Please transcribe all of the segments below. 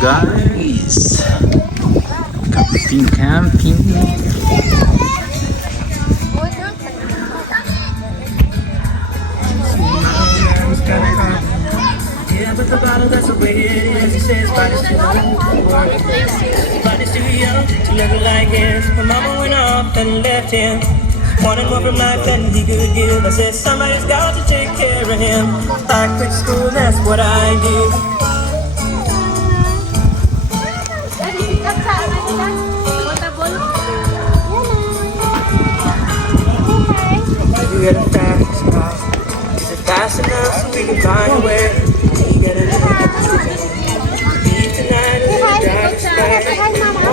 guys. Camping. Yeah, but the bottle, that's the way it is. He says, body's too young. Body's too young to never like his. My mama went off and left him. Wanted more from life than he could give. I said, somebody's got to take care of him. I quit school, that's what I did. You got a fast car. Is it fast enough so we can find a way? You gotta look at the leave tonight and then drive us back. Oh!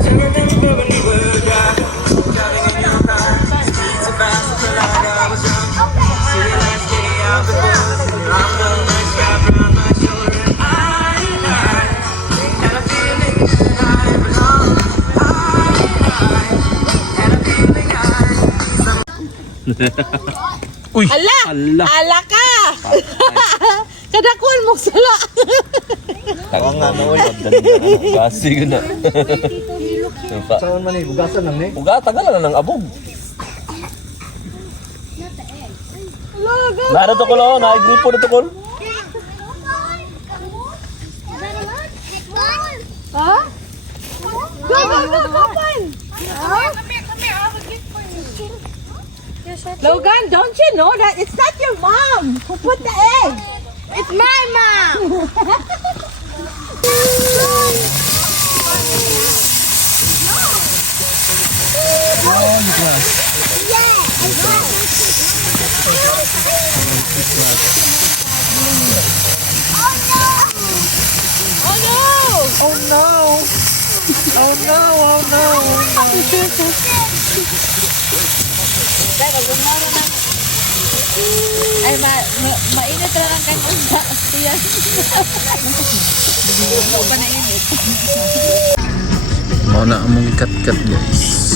So I remember when we were driving in your car. Speed so fast, I felt like I was young. See you last day out before the arm felt like wrapped around my shoulder. And I had a feeling that I belong. Had a feeling Uy! Ala! Ala! Ala ka! Kadakon mo sala! Oo nga na, uy. Basi ko na. Saan man eh, bugasan lang eh. Ugata ka lang ng abog. Laga! Nara to kol, oh. Naigrupo na to kol. Ha? Go, go, go, Kapan! Logan, don't you know that it's not your mom who put the egg? It's my mom! Oh no! Oh no! Oh no! Oh no! Ay, mainit lang ang kanyang usa. Yan. Hindi pa na init. Mau na among kat-kat guys.